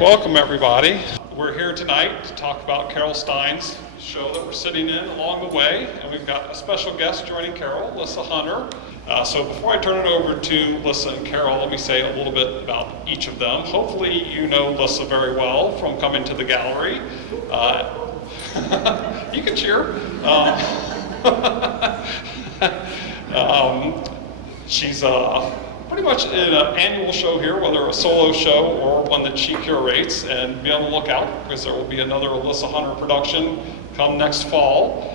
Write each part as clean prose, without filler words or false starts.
Welcome, everybody. We're here tonight to talk about Carol Stein's show that we're sitting in along the way, and we've got a special guest joining Carol, Lissa Hunter. So before I turn it over to Lissa and Carol, let me say a little bit about each of them. Hopefully you know Lissa very well from coming to the gallery. You can cheer. She's pretty much in an annual show here, whether a solo show or one that she curates, and be on the lookout because there will be another Lissa Hunter production come next fall.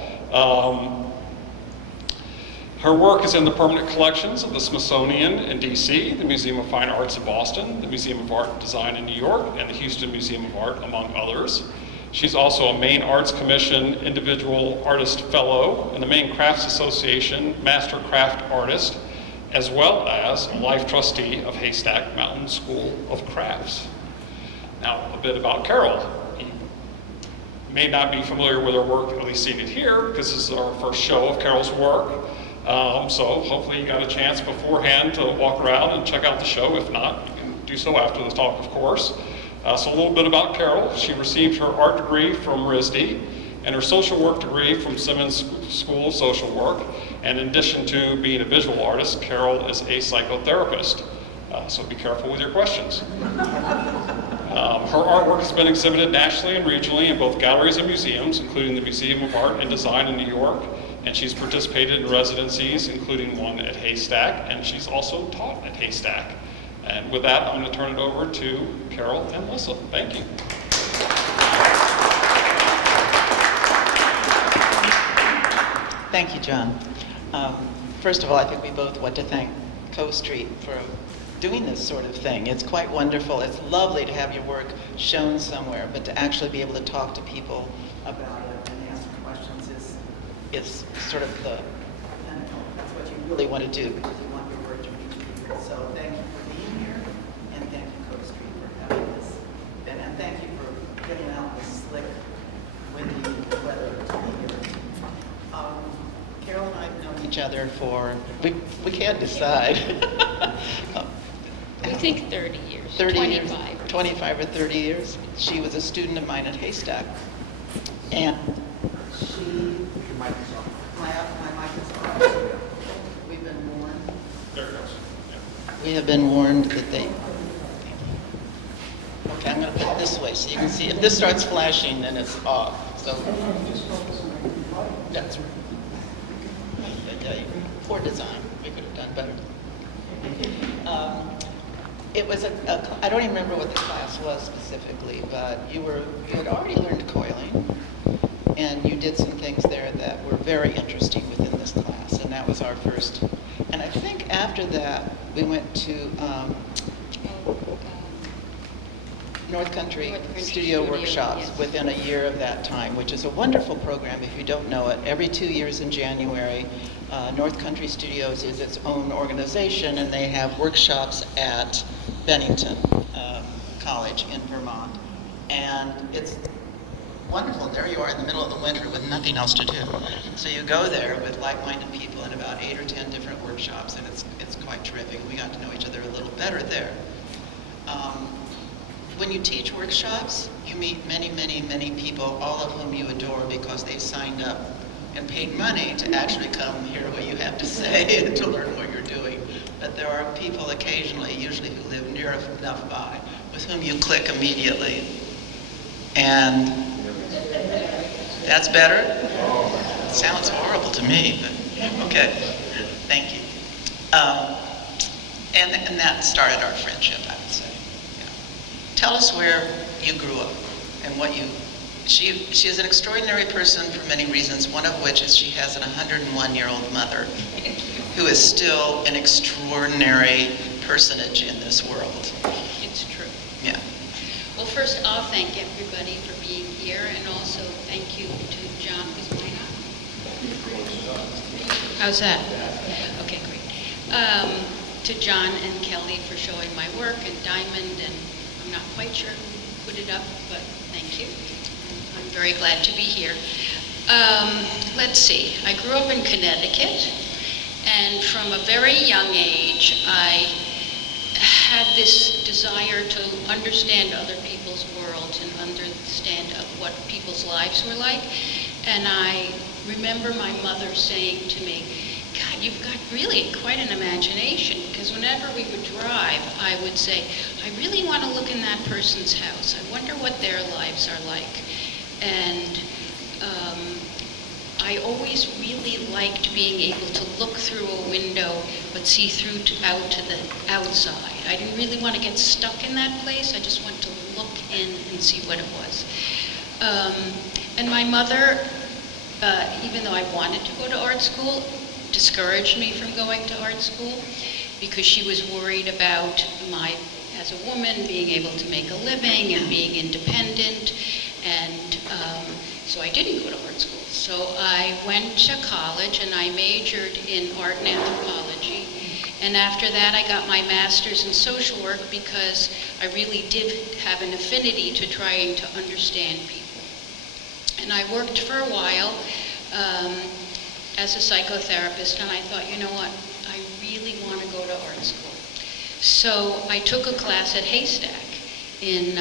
Her work is in the permanent collections of the Smithsonian in DC, the Museum of Fine Arts in Boston, the Museum of Art and Design in New York, and the Houston Museum of Art, among others. She's also a Maine Arts Commission Individual Artist Fellow and the Maine Crafts Association Master Craft Artist, as well as a life trustee of Haystack Mountain School of Crafts. Now, a bit about Carol. You may not be familiar with her work, at least seeing it here, because this is our first show of Carol's work. So hopefully you got a chance beforehand to walk around and check out the show. If not, you can do so after the talk, of course. So a little bit about Carol. She received her art degree from RISD and her social work degree from Simmons School of Social Work. And in addition to being a visual artist, Carol is a psychotherapist. So be careful with your questions. Her artwork has been exhibited nationally and regionally in both galleries and museums, including the Museum of Art and Design in New York. And she's participated in residencies, including one at Haystack, and she's also taught at Haystack. And with that, I'm going to turn it over to Carol and Lissa. Thank you. Thank you, John. First of all, I think we both want to thank Cove Street for doing this sort of thing. It's quite wonderful. It's lovely to have your work shown somewhere, but to actually be able to talk to people about it and ask questions is sort of the, I don't know, that's what you really want to do because you want your work to be here. So thank you for being here, and thank you, Cove Street, for having this. And thank you for getting out this slick, windy weather to be here. Carol and I have known each other for, we can't decide. We think 30 years, 25. 25 or 30 years. She was a student of mine at Haystack. And she, my mic is off. We've been warned. There it goes. We have been warned that they, okay, I'm going to put it this way so you can see. If this starts flashing, then it's off. So that's right. Poor design. We could have done better. It was I don't even remember what the class was specifically, but you had already learned coiling, and you did some things there that were very interesting within this class, and that was our first. And I think after that, we went to North Country Studio Workshops yes. within a year of that time, which is a wonderful program if you don't know it. Every 2 years in January, North Country Studios is its own organization, and they have workshops at Bennington College in Vermont. And it's wonderful. There you are in the middle of the winter with nothing else to do. So you go there with like-minded people in about 8 or 10 different workshops, and it's quite terrific. We got to know each other a little better there. When you teach workshops, you meet many, many, many people, all of whom you adore because they've signed up and paid money to actually come hear what you have to say and to learn what you're doing. But there are people occasionally, usually who live near enough by, with whom you click immediately. And that's better? It sounds horrible to me, but okay. Thank you. And that started our friendship, I would say. Tell us where you grew up and what you, she is an extraordinary person for many reasons, one of which is she has an 101-year-old mother who is still an extraordinary personage in this world. It's true. Yeah. Well, first, I'll thank everybody for being here, and also thank you to John. Is mine on? How's that? Okay, great. To John and Kelly for showing my work, and Diamond, and I'm not quite sure who put it up, but thank you. I'm very glad to be here. Let's see. I grew up in Connecticut, and from a very young age, I had this desire to understand other people's what people's lives were like. And I remember my mother saying to me, God, you've got really quite an imagination, because whenever we would drive, I would say, I really want to look in that person's house. I wonder what their lives are like. And I always really liked being able to look through a window, but see through out to the outside. I didn't really want to get stuck in that place. I just wanted to look in and see what it was. And my mother, even though I wanted to go to art school, discouraged me from going to art school because she was worried about my, as a woman, being able to make a living and being independent. And so I didn't go to art school. So I went to college and I majored in art and anthropology. And after that, I got my master's in social work because I really did have an affinity to trying to understand people. And I worked for a while as a psychotherapist, and I thought, you know what, I really want to go to art school. So I took a class at Haystack in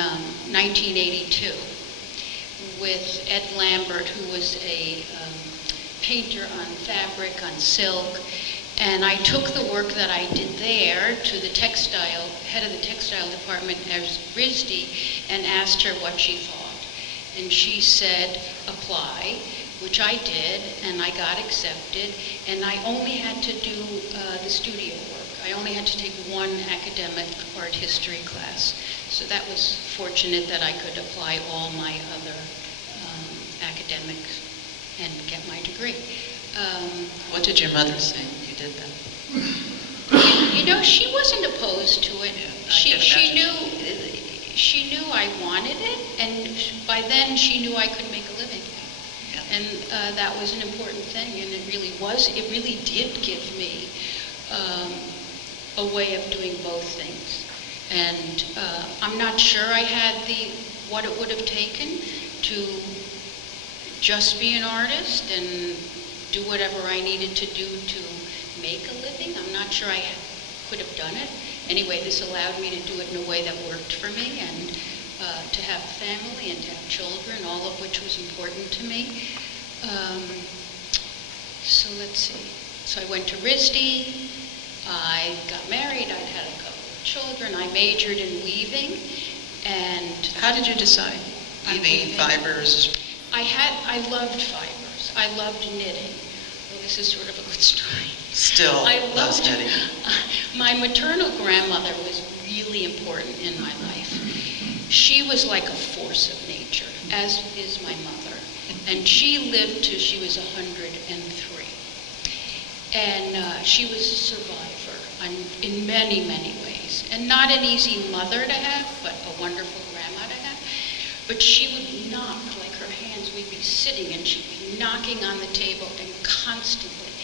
1982 with Ed Lambert, who was a painter on fabric, on silk. And I took the work that I did there to the head of the textile department at RISD and asked her what she thought. And she said, apply, which I did, and I got accepted. And I only had to do the studio work. I only had to take one academic art history class. So that was fortunate that I could apply all my other academics and get my degree. What did your mother say when you did that? You know, she wasn't opposed to it. Yeah, She knew I wanted it, and by then she knew I could make a living. Yeah. And that was an important thing, and it really did give me a way of doing both things. And I'm not sure I had what it would have taken to just be an artist and do whatever I needed to do to make a living. I'm not sure I could have done it. Anyway, this allowed me to do it in a way that worked for me, and to have a family and to have children, all of which was important to me. So let's see. So I went to RISD, I got married, I had a couple of children, I majored in weaving, and... How did you decide? Weaving, fibers? I loved fibers. I loved knitting. Well, this is sort of a good story. Still loves knitting. My maternal grandmother was really important in my life. She was like a force of nature, as is my mother. And she lived till she was 103. And she was a survivor in many, many ways. And not an easy mother to have, but a wonderful grandma to have. But she would knock, like her hands, we'd be sitting and she'd be knocking on the table and constantly.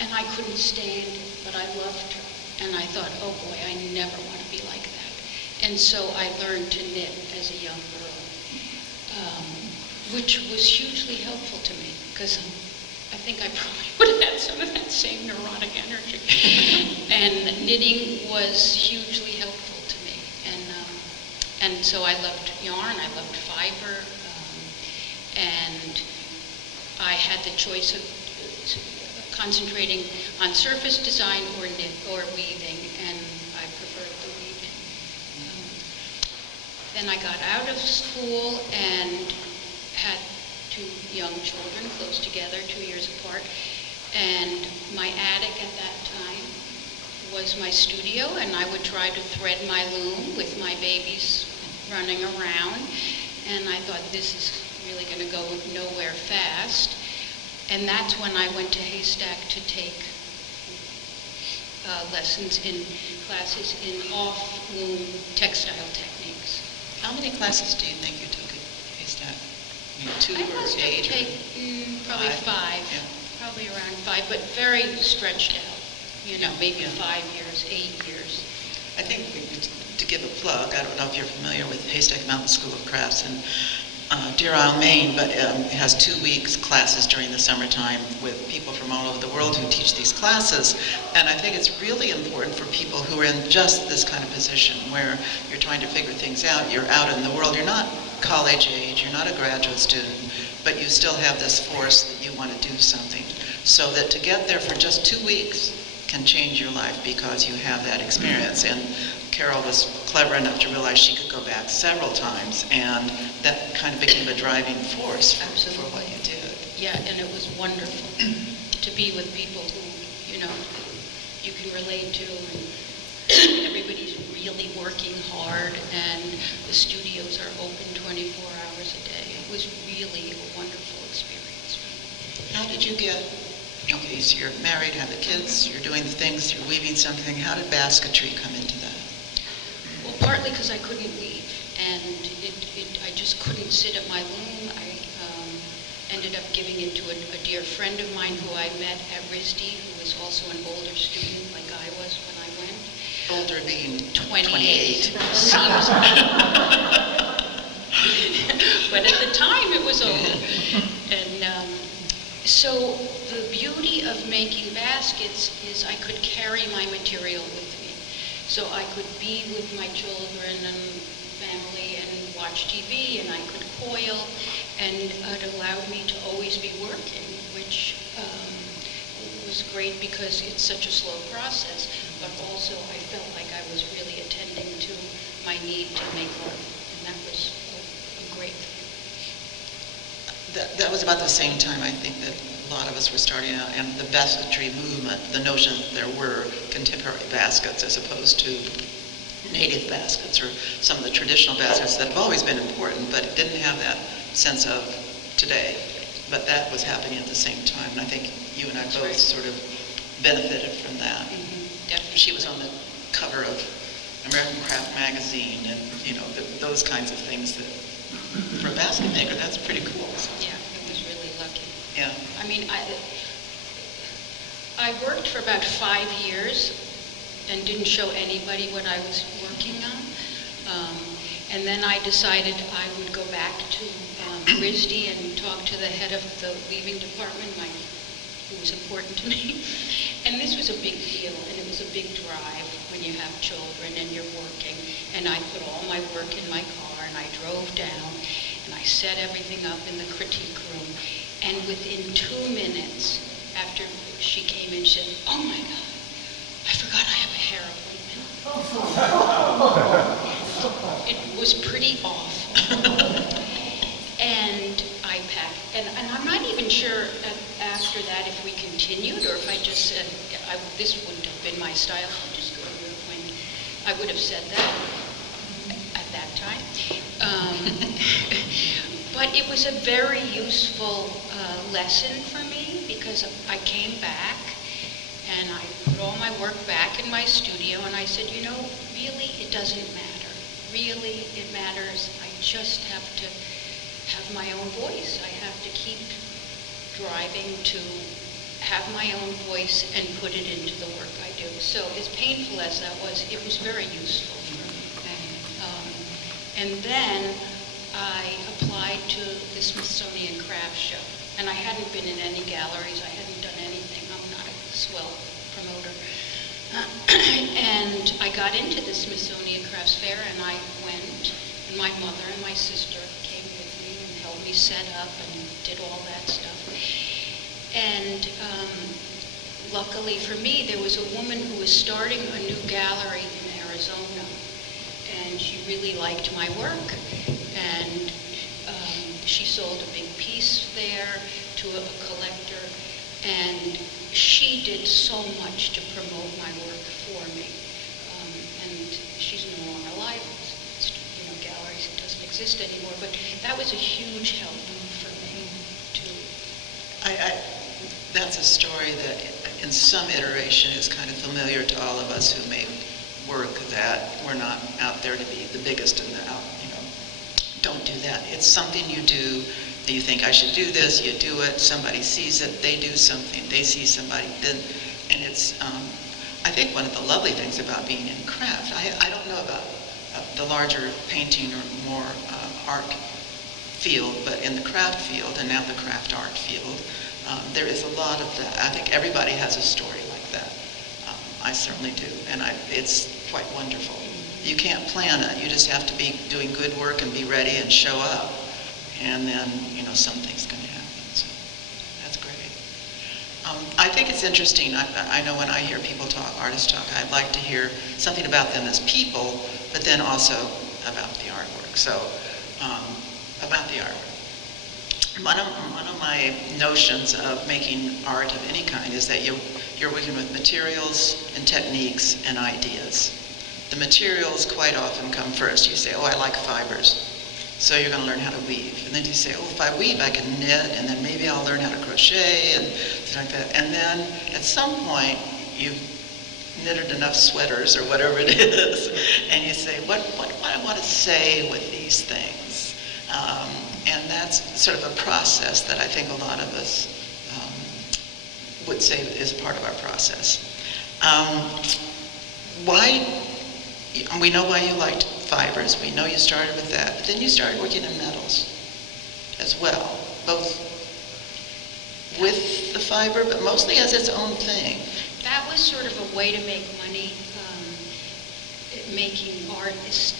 And I couldn't stand it, but I loved her. And I thought, oh boy, I never want to be like that. And so I learned to knit as a young girl, which was hugely helpful to me, because I think I probably would have had some of that same neurotic energy. And knitting was hugely helpful to me. And so I loved yarn, I loved fiber, and I had the choice of concentrating on surface design or weaving, and I preferred the weaving. Then I got out of school and had two young children close together, 2 years apart, and my attic at that time was my studio, and I would try to thread my loom with my babies running around, and I thought, this is really going to go nowhere fast. And that's when I went to Haystack to take classes in off-loom textile techniques. How many classes do you think you took at Haystack? Two I or must have eight? taken probably five, Yeah. probably around five, but very stretched out. Maybe 5 years, 8 years. I think to give a plug, I don't know if you're familiar with Haystack Mountain School of Crafts, and Deer Isle, Maine, but it has 2 weeks classes during the summertime with people from all over the world who teach these classes. And I think it's really important for people who are in just this kind of position where you're trying to figure things out, you're out in the world, you're not college age, you're not a graduate student, but you still have this force that you want to do something. So that to get there for just 2 weeks can change your life because you have that experience. And Carol was clever enough to realize she could go back several times, and that kind of became a driving force for what you did. Yeah, and it was wonderful to be with people who, you can relate to, and everybody's really working hard, and the studios are open 24 hours a day. It was really a wonderful experience. How did you get, okay, so you're married, have the kids, you're doing the things, you're weaving something. How did basketry come into that? Well, partly because I couldn't leave, and I just couldn't sit at my loom. I ended up giving it to a dear friend of mine who I met at RISD, who was also an older student like I was when I went. Older being 28. Seems but at the time it was older. And so the beauty of making baskets is I could carry my material with me. So I could be with my children and family and watch TV, and I could coil, and it allowed me to always be working, which was great because it's such a slow process, but also I felt like I was really attending to my need to make art, and that was a great thing. That was about the same time, I think, that a lot of us were starting out, and the basketry movement, the notion that there were contemporary baskets as opposed to native baskets or some of the traditional baskets that have always been important, but it didn't have that sense of today. But that was happening at the same time, and I think you and I both sort of benefited from that. Definitely. She was on the cover of American Craft magazine, and those kinds of things that, for a basket maker, that's pretty cool. Yeah, I was really lucky. Yeah. I mean, I worked for about 5 years and didn't show anybody what I was working on. And then I decided I would go back to RISD and talk to the head of the weaving department, who was important to me. And this was a big deal, and it was a big drive when you have children and you're working. And I put all my work in my car, and I drove down, and I set everything up in the critique room. And within 2 minutes after she came in, she said, "Oh my God, I forgot I have a hair appointment." It was pretty awful. And I packed, and I'm not even sure after that if we continued or if I just said, this wouldn't have been my style, I'll just go to your appointment. I would have said that at that time. But it was a very useful lesson for me because I came back and I put all my work back in my studio, and I said, really, it doesn't matter. Really, it matters. I just have to have my own voice. I have to keep driving to have my own voice and put it into the work I do. So as painful as that was, it was very useful for me. And then I applied to the Smithsonian Craft Show. And I hadn't been in any galleries. I hadn't done anything. I'm not a swell promoter. And I got into the Smithsonian Crafts Fair, and I went, and my mother and my sister came with me and helped me set up and did all that stuff. And luckily for me, there was a woman who was starting a new gallery in Arizona, and she really liked my work, and she sold a big piece there to a collector, and she did so much to promote my work for me. And she's no longer alive. Galleries, it doesn't exist anymore, but that was a huge help for me too. That's a story that in some iteration is kind of familiar to all of us who make work that we're not out there to be the biggest in the out, don't do that. It's something you do that you think, I should do this, you do it, somebody sees it, they do something, they see somebody, then, and it's, I think one of the lovely things about being in craft, I don't know about the larger painting or more art field, but in the craft field, and now the craft art field, there is a lot of that. I think everybody has a story like that. I certainly do, and it's quite wonderful. You can't plan it. You just have to be doing good work and be ready and show up, and then, something's going to happen. So that's great. I think it's interesting. I know when I hear people talk, artists talk, I'd like to hear something about them as people, but then also about the artwork. So, about the artwork. One of my notions of making art of any kind is that you're working with materials and techniques and ideas. The materials quite often come first. You say, oh, I like fibers. So you're going to learn how to weave. And then you say, oh, if I weave, I can knit, and then maybe I'll learn how to crochet, and things like that. And then at some point, you've knitted enough sweaters or whatever it is, and you say, what do I want to say with these things? And that's sort of a process that I think a lot of us would say is part of our process. We know why you liked fibers. We know you started with that. But then you started working in metals as well, both with the fiber, but mostly as its own thing. That was sort of a way to make money, making art,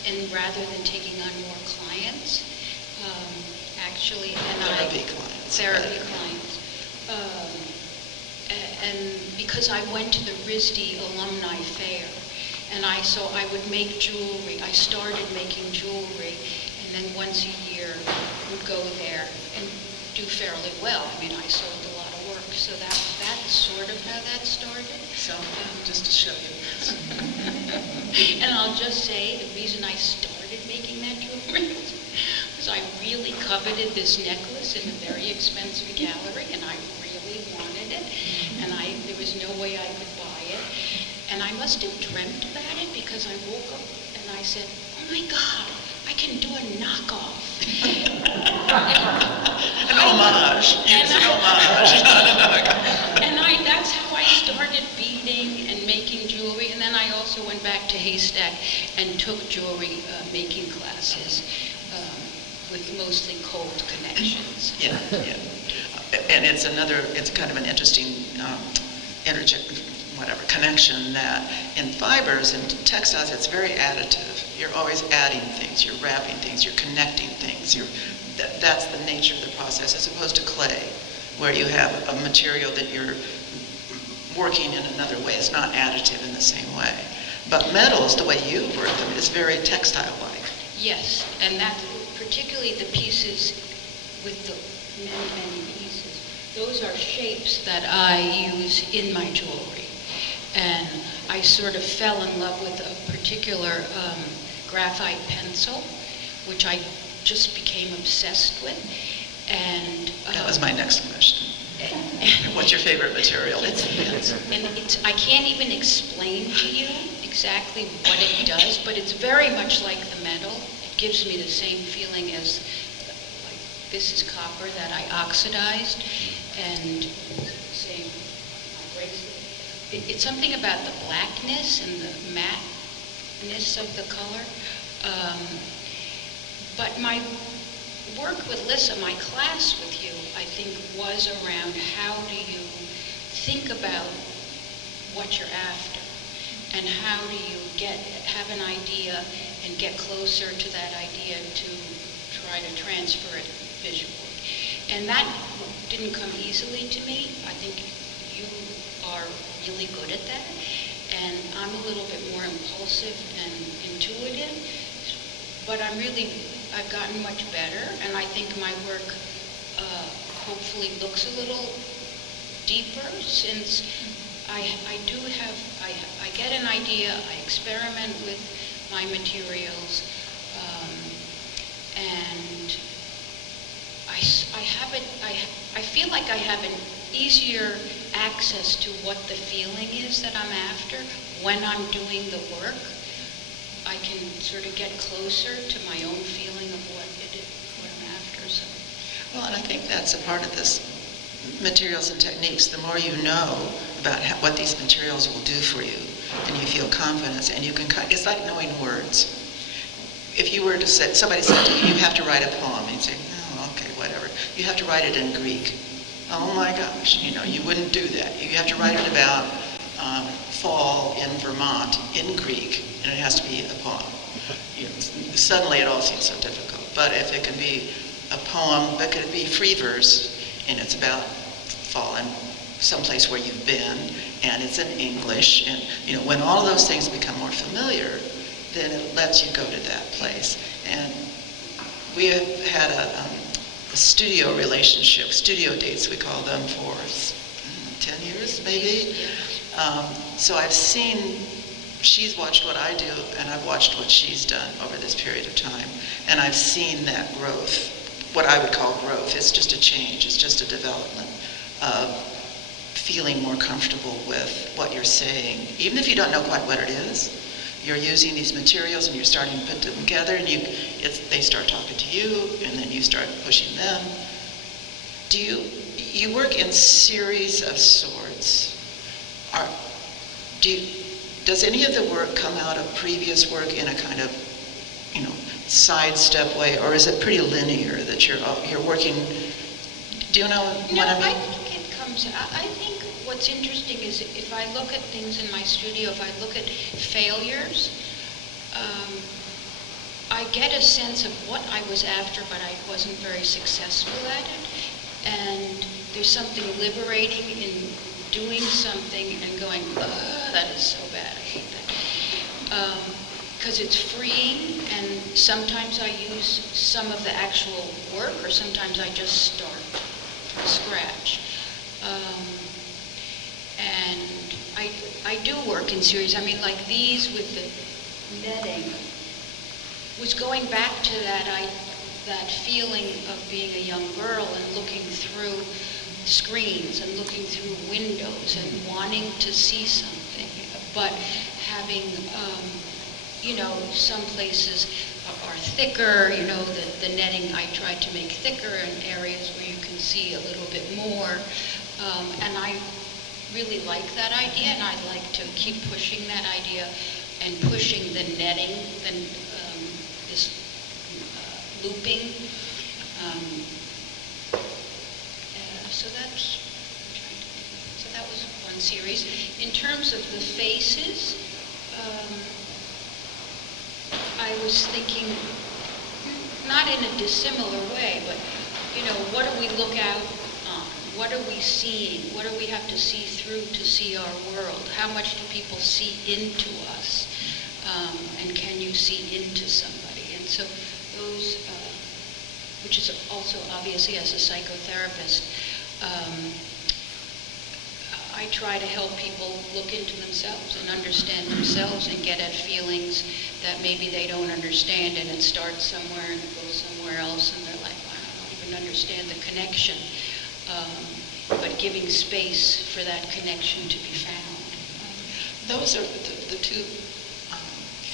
and rather than taking on more clients, actually. Therapy clients. And because I went to the RISD alumni fair, and I would make jewelry. I started making jewelry, and then once a year would go there and do fairly well. I mean, I sold a lot of work, so that's sort of how that started. So, just to show you. And I'll just say, the reason I started making that jewelry was I really coveted this necklace in a very expensive gallery, and I really wanted it, and there was no way I could buy it. And I must have dreamt about it because I woke up and I said, oh my God, I can do a knockoff. An homage. Use an homage, not a knockoff. And that's how I started beading and making jewelry. And then I also went back to Haystack and took jewelry making classes with mostly Cove connections. Yeah. And it's kind of an interesting connection that in fibers and textiles, it's very additive. You're always adding things, you're wrapping things, you're connecting things. That's the nature of the process, as opposed to clay, where you have a material that you're working in another way. It's not additive in the same way. But metals, the way you work them, is very textile-like. Yes, and that particularly the pieces with the many pieces, those are shapes that I use in my jewelry. And I sort of fell in love with a particular graphite pencil, which I just became obsessed with. And that was my next question. What's your favorite material? I can't even explain to you exactly what it does, but it's very much like the metal. It gives me the same feeling as, like, this is copper that I oxidized, and same bracelet. It's something about the blackness and the matte-ness of the color. But my work with Lissa, my class with you, I think was around how do you think about what you're after, and how do you have an idea and get closer to that idea to try to transfer it visually. And that didn't come easily to me. I think you are really good at that, and I'm a little bit more impulsive and intuitive, but I've gotten much better, and I think my work hopefully looks a little deeper, since I get an idea, I experiment with my materials, and I feel like I have an easier access to what the feeling is that I'm after when I'm doing the work. I can sort of get closer to my own feeling of what I'm after. So. Well, and I think that's a part of this materials and techniques. The more you know about what these materials will do for you, and you feel confidence, and you can, it's like knowing words. If you were to say, somebody said to you, you have to write a poem, and you'd say, no, you have to write it in Greek. Oh my gosh, you wouldn't do that. You have to write it about fall in Vermont in Greek, and it has to be a poem. Suddenly it all seems so difficult. But if it can be a poem, but could it be free verse, and it's about fall in someplace where you've been, and it's in English, and when all those things become more familiar, then it lets you go to that place. And we have had a studio relationship, studio dates we call them, for 10 years maybe. So I've seen, she's watched what I do, and I've watched what she's done over this period of time. And I've seen that growth, what I would call growth. It's just a change, it's just a development of feeling more comfortable with what you're saying. Even if you don't know quite what it is, you're using these materials and you're starting to put them together, and they start talking to you, and then you start pushing them. You work in series of sorts. Does any of the work come out of previous work in a kind of, sidestep way, or is it pretty linear that you're working? Do you know what I mean? I think it comes. I think what's interesting is if I look at things in my studio, if I look at failures, I get a sense of what I was after, but I wasn't very successful at it. And there's something liberating in doing something and going, that is so bad, I hate that. Because it's freeing, and sometimes I use some of the actual work, or sometimes I just start from scratch. And I do work in series. I mean, like these with the netting was going back to that feeling of being a young girl and looking through screens and looking through windows and wanting to see something, but having, some places are thicker, the netting I tried to make thicker in areas where you can see a little bit more, and I really like that idea, and I'd like to keep pushing that idea and pushing the netting, this looping. So that was one series. In terms of the faces, I was thinking, not in a dissimilar way, but what do we look out on? What are we seeing? What do we have to see through to see our world? How much do people see into us? And can you see into somebody? And so those, which is also obviously as a psychotherapist, I try to help people look into themselves and understand themselves and get at feelings that maybe they don't understand, and it starts somewhere and it goes somewhere else, and they're like, wow, I don't even understand the connection. But giving space for that connection to be found. Those are the two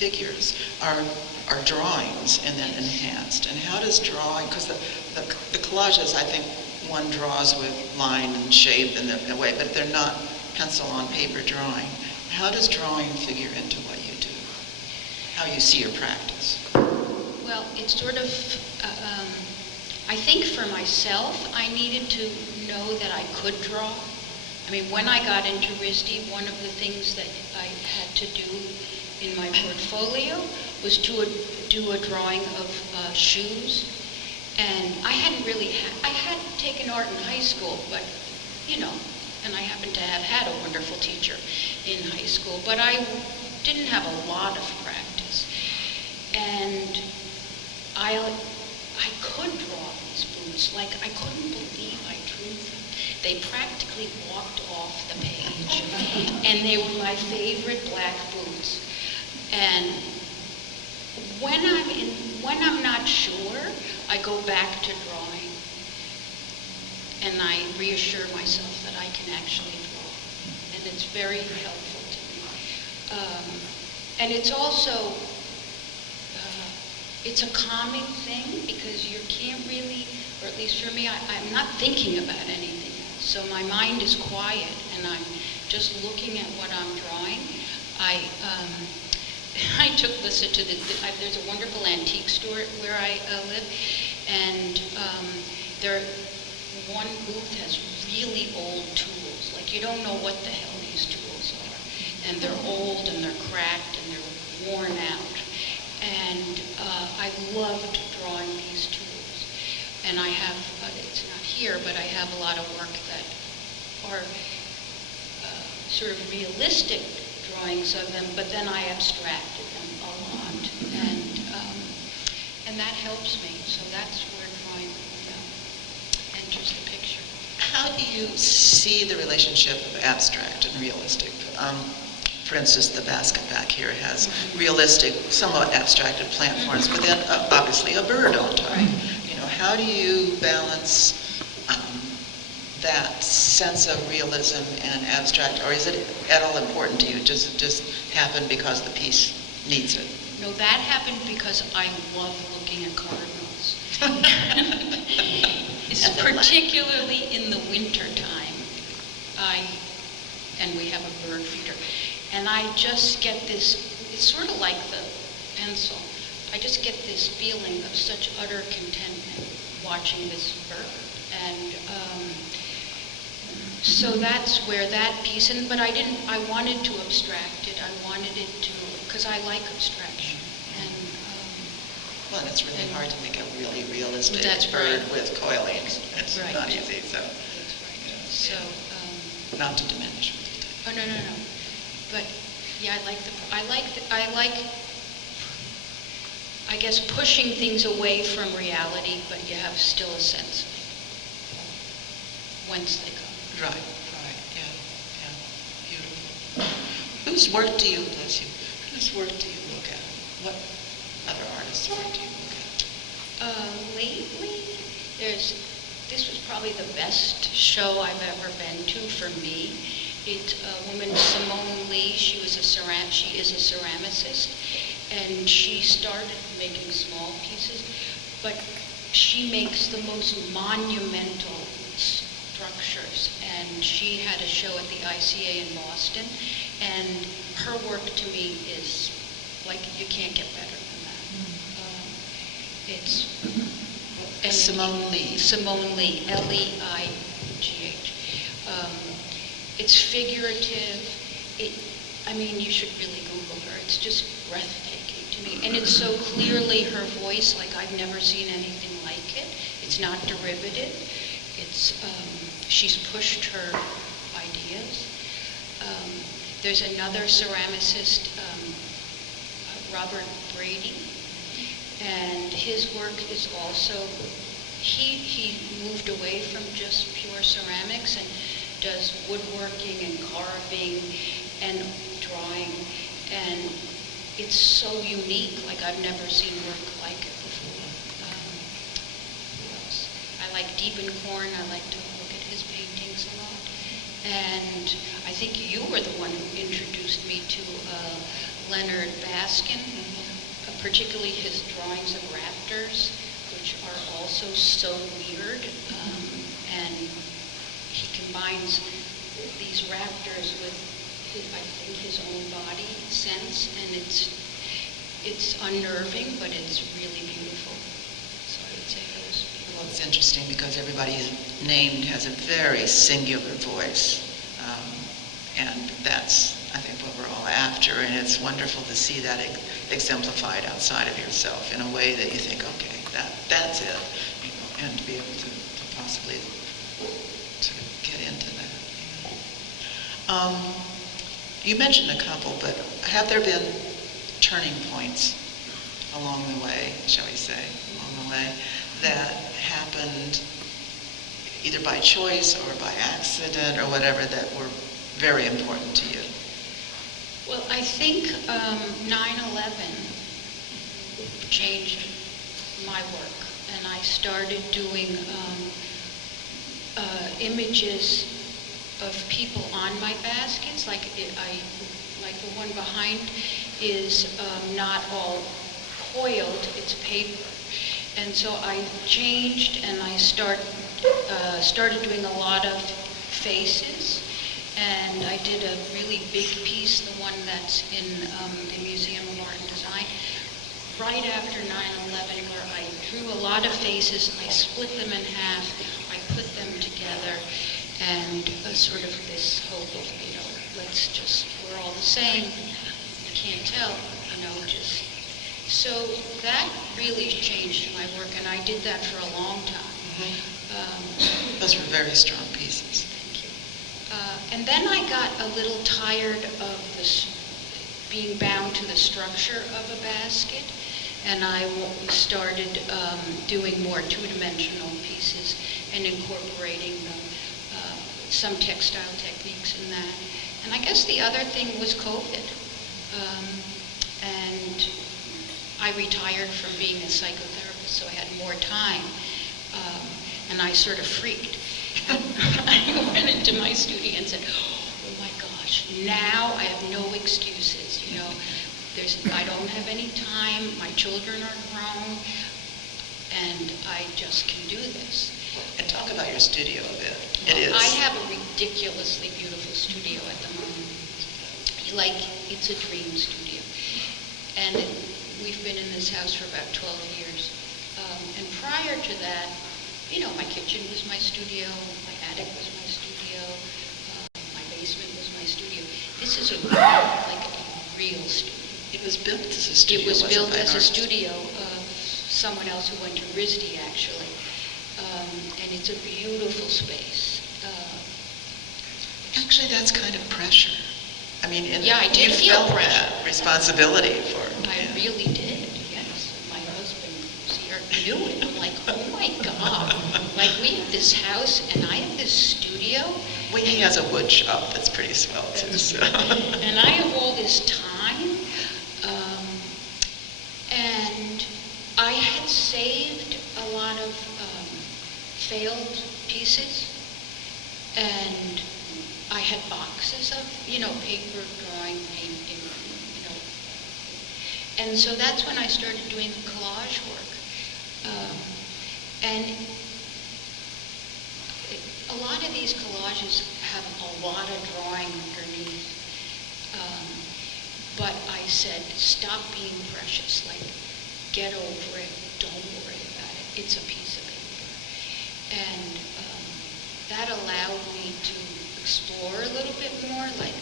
figures are drawings and then enhanced. And how does drawing, because the collages, I think one draws with line and shape and a way, but they're not pencil on paper drawing. How does drawing figure into what you do? How you see your practice? Well, it's sort of, I think for myself, I needed to know that I could draw. I mean, when I got into RISD, one of the things that I had to do in my portfolio was to do a drawing of shoes. And I hadn't really I had taken art in high school, but, and I happened to have had a wonderful teacher in high school, but I didn't have a lot of practice. And I could draw these boots, like I couldn't believe I drew them. They practically walked off the page, and they were my favorite black boots. And when I'm not sure, I go back to drawing, and I reassure myself that I can actually draw, and it's very helpful to me. And it's also, it's a calming thing, because you can't really, or at least for me, I'm not thinking about anything else. So my mind is quiet, and I'm just looking at what I'm drawing. I took Lissa to there's a wonderful antique store where I live, and one booth has really old tools. Like, you don't know what the hell these tools are. And they're old, and they're cracked, and they're worn out. And I loved drawing these tools. And I have, it's not here, but I have a lot of work that are sort of realistic drawings of them, but then I abstracted them a lot. And that helps me. So that's where drawing enters the picture. How do you see the relationship of abstract and realistic? For instance, the basket back here has realistic, somewhat abstracted plant forms, but then obviously a bird on top. Right. You know, how do you balance that sense of realism and abstract, or is it at all important to you? Does it just happen because the piece needs it? No, that happened because I love looking at cardinals. Particularly in the winter time. And we have a bird feeder. And I just get this, it's sort of like the pencil. I just get this feeling of such utter contentment watching this bird. And so that's where that piece, but I wanted to abstract it. I wanted it to, because I like abstraction. And well, and it's really hard to make a really realistic that's bird right. with coilings. It's Right. not easy, so. That's right. You know, So, not to diminish. oh, no. But yeah, I guess, pushing things away from reality, but you have still a sense of whence they come. Right, yeah, beautiful. Whose work do you, bless you, whose work do you look at? What other artists' work do you look at? Lately, this was probably the best show I've ever been to for me. It's a woman, Simone Lee. She is a ceramicist, and she started making small pieces, but she makes the most monumental structures. And she had a show at the ICA in Boston, and her work to me is like, you can't get better than that. It's and Simone Lee. Simone Lee, Leigh. It's figurative. You should really Google her. It's just breathtaking to me. And it's so clearly her voice, like I've never seen anything like it. It's not derivative. It's, she's pushed her ideas. There's another ceramicist, Robert Brady, and his work is also, he moved away from just pure ceramics and does woodworking and carving and drawing, and it's so unique. Like, I've never seen work like it before. Who else? I like Diebenkorn. I like to look at his paintings a lot. And I think you were the one who introduced me to Leonard Baskin, particularly his drawings of raptors, which are also so weird. And he combines these raptors with, I think, his own body sense, and it's unnerving, but it's really beautiful. So I would say those. Well, it's interesting because everybody named has a very singular voice, and that's, I think, what we're all after, and it's wonderful to see that exemplified outside of yourself in a way that you think, okay, that's it, and to be able to possibly sort of get into that. You mentioned a couple, but have there been turning points along the way, shall we say, along the way, that happened either by choice or by accident or whatever that were very important to you? Well, I think 9/11 changed my work, and I started doing images of people on my baskets. Like the one behind is not all coiled; it's paper. And so I changed, and I started doing a lot of faces. And I did a really big piece, the one that's in the Museum of Art and Design, right after 9/11, where I drew a lot of faces, I split them in half, I put them and sort of this hope of, we're all the same, you can't tell, just. So that really changed my work, and I did that for a long time. Those were very strong pieces. Thank you. And then I got a little tired of this being bound to the structure of a basket, and I started doing more two-dimensional pieces and incorporating some textile techniques in that. And I guess the other thing was COVID. And I retired from being a psychotherapist, so I had more time. And I sort of freaked. I went into my studio and said, oh my gosh, now I have no excuses. I don't have any time, my children are grown, and I just can do this. And talk about your studio a bit. It is. I have a ridiculously beautiful studio at the moment. It's a dream studio. And we've been in this house for about 12 years. And prior to that, my kitchen was my studio, my attic was my studio, my basement was my studio. This is a real studio. It was built as a studio. It was built as a studio of someone else who went to RISD, actually. And it's a beautiful space. Actually, that's kind of pressure. I mean, I did you feel felt pressure. that responsibility for it. I really did, yes. My husband was here, knew it. I'm like, oh my God. We have this house and I have this studio. Well, he has a wood shop that's pretty swell too. So. And I have all this time. And I had saved a lot of failed pieces. And I had boxes of, paper, drawing, painting, And so that's when I started doing collage work. And a lot of these collages have a lot of drawing underneath. But I said, stop being precious. Get over it. Don't worry about it. It's a piece of paper. And that allowed me to explore a little bit more, the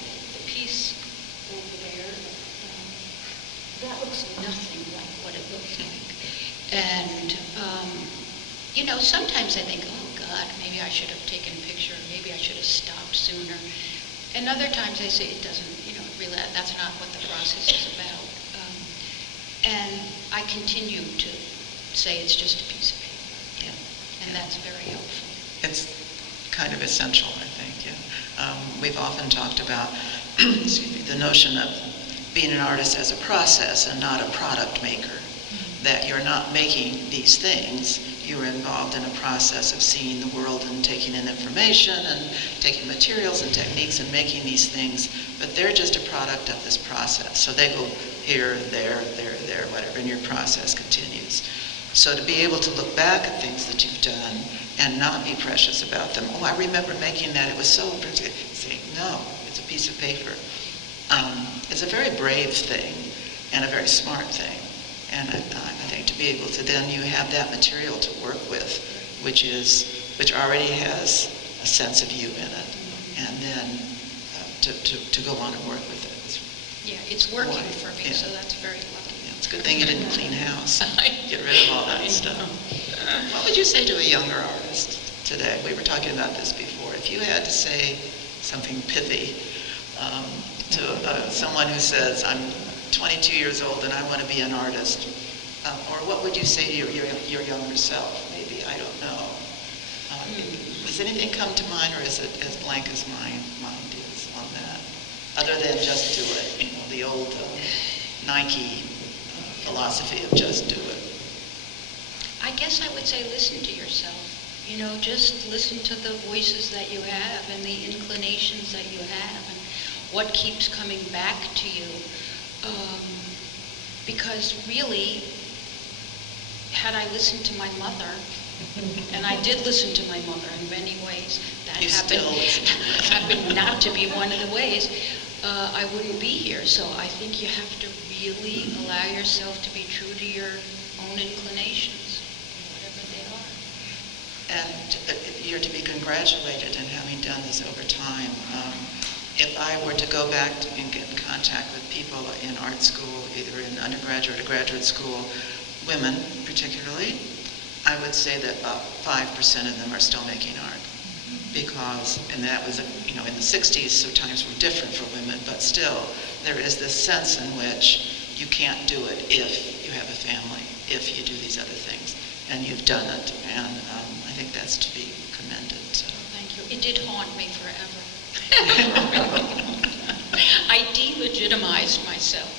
piece over there. That looks nothing like what it looks like. And, sometimes I think, oh God, maybe I should have taken a picture, maybe I should have stopped sooner. And other times I say it doesn't, really, that's not what the process is about. And I continue to say it's just a piece of paper. Yeah. And that's very helpful. It's kind of essential, I think, yeah. We've often talked about the notion of being an artist as a process and not a product maker. Mm-hmm. That you're not making these things, you're involved in a process of seeing the world and taking in information and taking materials and techniques and making these things, but they're just a product of this process. So they go here, there, whatever, and your process continues. So to be able to look back at things that you've done and not be precious about them. Oh, I remember making that, it was so pretty. Say, no, it's a piece of paper. It's a very brave thing and a very smart thing. And I think to be able to then you have that material to work with, which already has a sense of you in it, and then to go on and work with it. It's working for me, so that's very lucky. Yeah, it's a good thing you didn't clean house. Get rid of all that stuff. What would you say to a younger artist today? We were talking about this before. If you had to say something pithy to someone who says, I'm 22 years old and I want to be an artist, or what would you say to your younger self? Maybe, I don't know. Does anything come to mind, or is it as blank as mine is on that? Other than just do it, the old Nike philosophy of just do it. I guess I would say listen to yourself. Just listen to the voices that you have and the inclinations that you have and what keeps coming back to you. Because really, had I listened to my mother, and I did listen to my mother in many ways, that happened not to be one of the ways, I wouldn't be here. So I think you have to really allow yourself to be true to your own inclinations, whatever they are. And you're to be congratulated in having done this over time. If I were to go back and get in contact with people in art school, either in undergraduate or graduate school, women particularly, I would say that about 5% of them are still making art. Because, and that was, in the 60s, so times were different for women, but still, there is this sense in which you can't do it if you have a family, if you do these other things, and you've done it, and I think that's to be commended. So. Thank you. It did haunt me forever. I delegitimized myself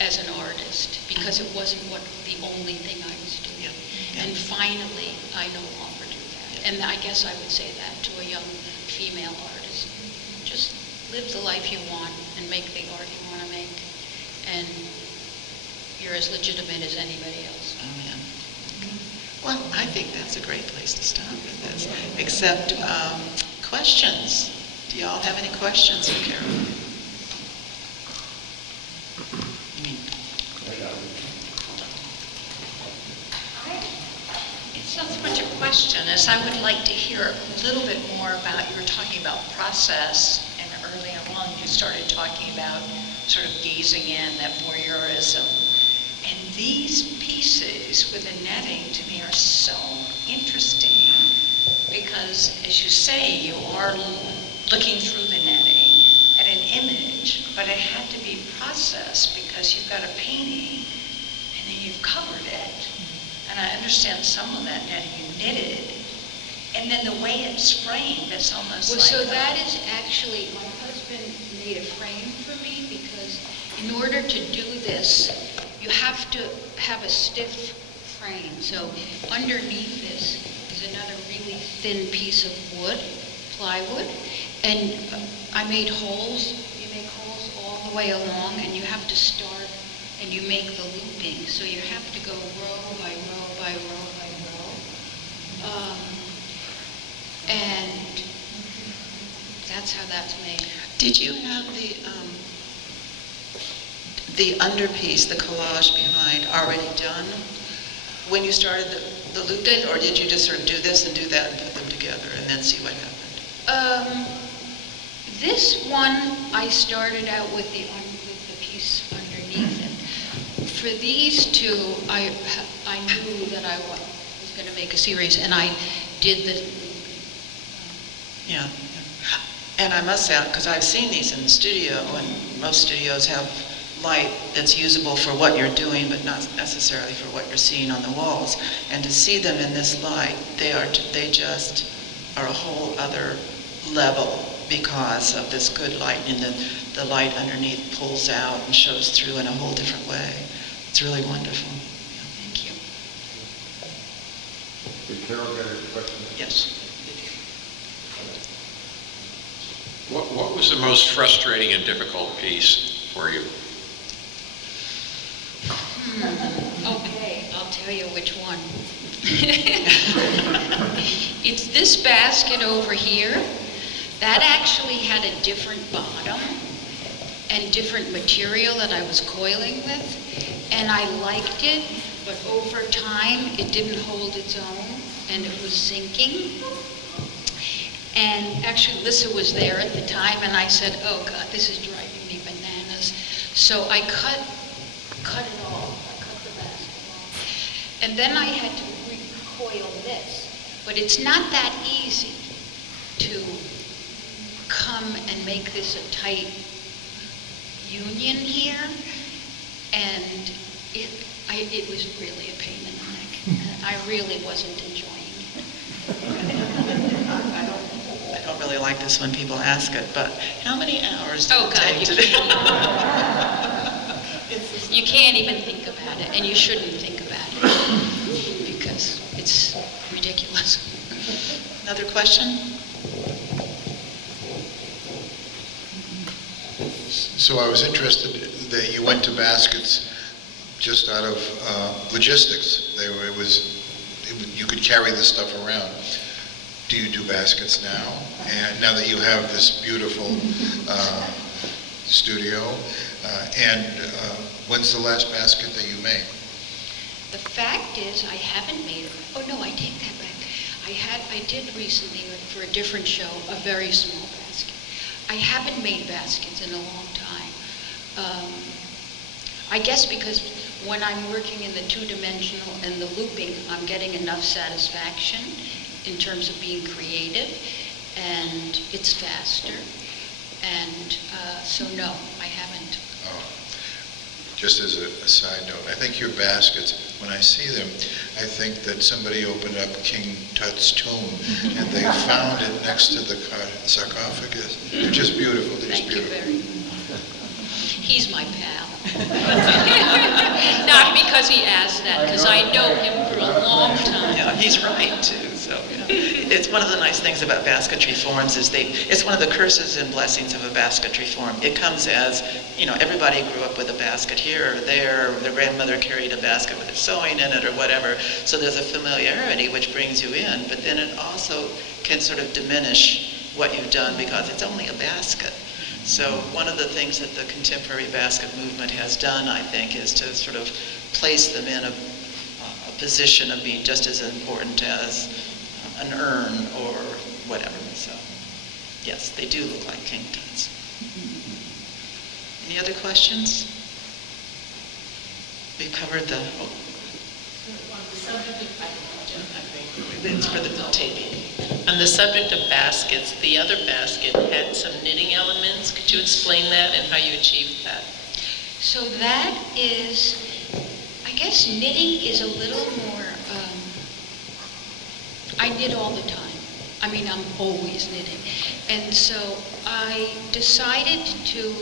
as an artist because it wasn't the only thing I was doing. Yeah. And finally, I no longer do that. And I guess I would say that to a young female artist. Just live the life you want and make the art you want to make. And you're as legitimate as anybody else. Amen. Well, I think that's a great place to stop with this. Except questions. Do y'all have any questions for Carol? It's not so much a question as I would like to hear a little bit more about, you were talking about process, and earlier on you started talking about sort of gazing in, that voyeurism. And these pieces with the netting to me are so interesting because, as you say, you are looking through the netting at an image, but it had to be processed because you've got a painting and then you've covered it. And I understand some of that netting you knitted. And then the way it's framed, it's almost like... So that is actually, my husband made a frame for me because in order to do this, you have to have a stiff frame. So underneath this is another really thin piece of wood, plywood, and I made holes. You make holes all the way along, and you have to start, and you make the looping. So you have to go row by row by row by row. And that's how that's made. Did you have the underpiece, the collage behind, already done when you started the looping, or did you just sort of do this and do that and put them together and then see what happened? This one, I started out with the piece underneath it. For these two, I knew that I was going to make a series, and I did the... Yeah. And I must say, because I've seen these in the studio, and most studios have light that's usable for what you're doing, but not necessarily for what you're seeing on the walls. And to see them in this light, they just are a whole other level because of this good light, and the light underneath pulls out and shows through in a whole different way. It's really wonderful. Thank you. Did Carol get a question? Yes. What was the most frustrating and difficult piece for you? Okay, I'll tell you which one. It's this basket over here. That actually had a different bottom and different material that I was coiling with, and I liked it, but over time it didn't hold its own and it was sinking. And actually Lissa was there at the time, and I said, oh God, this is driving me bananas. So I cut it off. I cut the basket off. And then I had to recoil this. But it's not that easy to come and make this a tight union here. And it was really a pain in the neck. I really wasn't enjoying it. I don't really like this when people ask it, but how many hours did it take to do? You can't even think about it, and you shouldn't think about it because it's ridiculous. Another question? So I was interested that you went to baskets just out of logistics. You could carry this stuff around. Do you do baskets now? And now that you have this beautiful studio, and when's the last basket that you made? The fact is, I haven't made it. Oh no, I take that back. I did recently, for a different show, a very small basket. I haven't made baskets in a long time. I guess because when I'm working in the two-dimensional and the looping, I'm getting enough satisfaction in terms of being creative, and it's faster. And so no, I haven't. Oh. Just as a side note, I think your baskets, when I see them, I think that somebody opened up King Tut's tomb and they found it next to the sarcophagus. They're just beautiful. They're just Thank you beautiful. very much. He's my pal. Not because he asked that, because I know him for a long time. Yeah, he's right too. So it's one of the nice things about basketry forms is it's one of the curses and blessings of a basketry form. It comes as, everybody grew up with a basket here or there, or their grandmother carried a basket with her sewing in it or whatever. So there's a familiarity which brings you in, but then it also can sort of diminish what you've done because it's only a basket. So one of the things that the contemporary basket movement has done, I think, is to sort of place them in a position of being just as important as an urn or whatever. So yes, they do look like king tuts. Any other questions? We've covered the... It's for the taping. On the subject of baskets, the other basket had some knitting elements. Could you explain that and how you achieved that? So that is, I guess knitting is a little more, I knit all the time. I mean, I'm always knitting. And so I decided to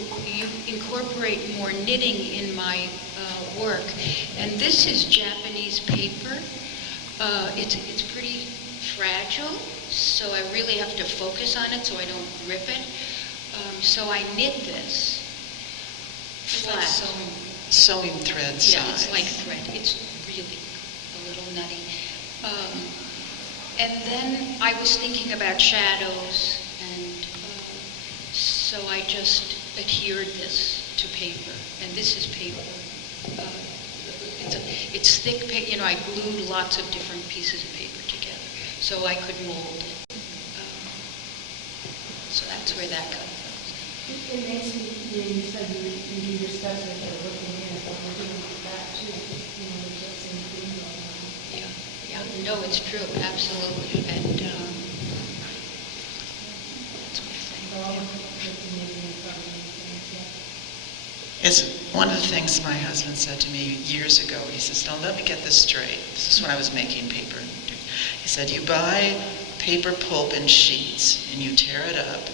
incorporate more knitting in my work. And this is Japanese paper. It's pretty fragile, so I really have to focus on it so I don't rip it. So I knit this flat. Sewing thread size. Yeah, it's like thread. It's really a little nutty. And then I was thinking about shadows, and so I just adhered this to paper. And this is paper. It's thick paper. I glued lots of different pieces of paper together so I could mold it. So that's where that comes from. It makes me, you said you discussed it, you're looking in, but we're doing that too, there's that same thing going on. Yeah, no, it's true, absolutely. And that's what I think. It's one of the things my husband said to me years ago. He says, "Now let me get this straight." This is when I was making paper. He said, "You buy paper pulp in sheets and you tear it up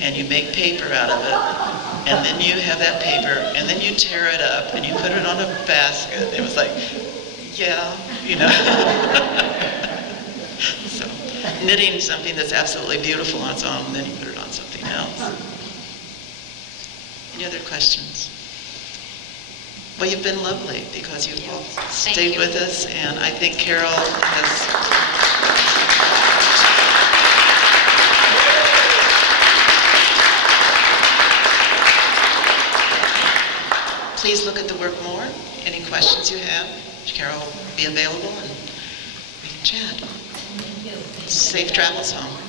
and you make paper out of it, and then you have that paper and then you tear it up and you put it on a basket." It was like, yeah, So knitting something that's absolutely beautiful on its own, and then you put it on something else. Any other questions? Well, you've been lovely because you've all stayed with us, and I think Carol has... Please look at the work more. Any questions you have, Carol will be available and we can chat. Safe travels home.